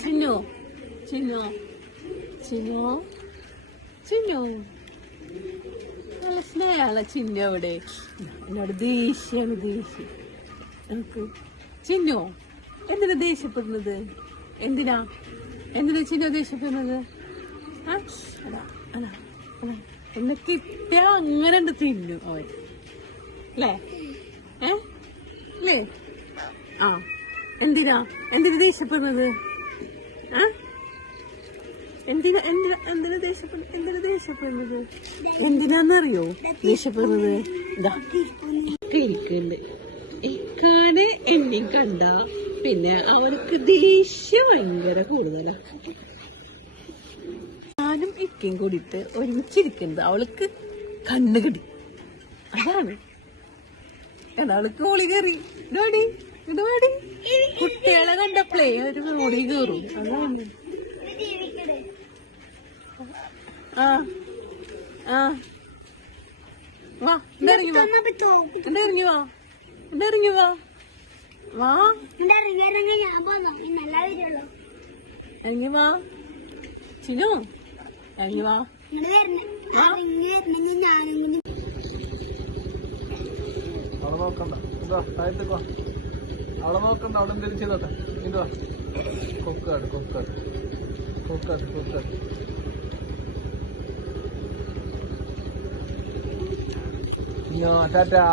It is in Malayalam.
ചിന്നു ചിന്നു ചിന്നു ചിന്നു നല്ല സ്നേഹമുള്ള ചിന്നു അവിടെ എന്നോട് ദേഷ്യാണ് ദേഷ്യം നമുക്ക് ചിന്നു എന്തിനാ ദേഷ്യപ്പെടുന്നത് എന്തിനാ ചിന്നു ദേഷ്യപ്പെടുന്നത് എന്നെ കിട്ടിയ അങ്ങനെ ഉണ്ട് തിന്നു അവൻ അല്ലേ അല്ലേ ആ എന്തിനാ ദേഷ്യപ്പെടുന്നത് ദേഷ്യപ്പെടുന്നത് എന്തിനാന്നറിയോ ദേഷ്യപ്പെടുന്നത് ഇതാ ഇരിക്കുന്നുണ്ട് ഇക്കാനെ എന്നെ കണ്ട പിന്നെ അവൾക്ക് ദേഷ്യം ഭയങ്കര കൂടുതലാ ഞാനും ഇക്കയും കൂടിയിട്ട് ഒരുമിച്ചിരിക്കുന്നത് അവൾക്ക് കണ്ണുകടി അതാണ് അവൾക്ക് ഓളി കയറി ഇതോടി കുട്ടികളെ കണ്ടപ്പോഴേ ഒരു ഓടി കയറും അതാണ് വാ ഇറങ്ങി വാ ചിനു ഇറങ്ങി വാ അവളെ നോക്കണ്ട അവിടെ തിരിച്ചതട്ടെ ഇതുവാ കൊക്കാട് ടാറ്റാ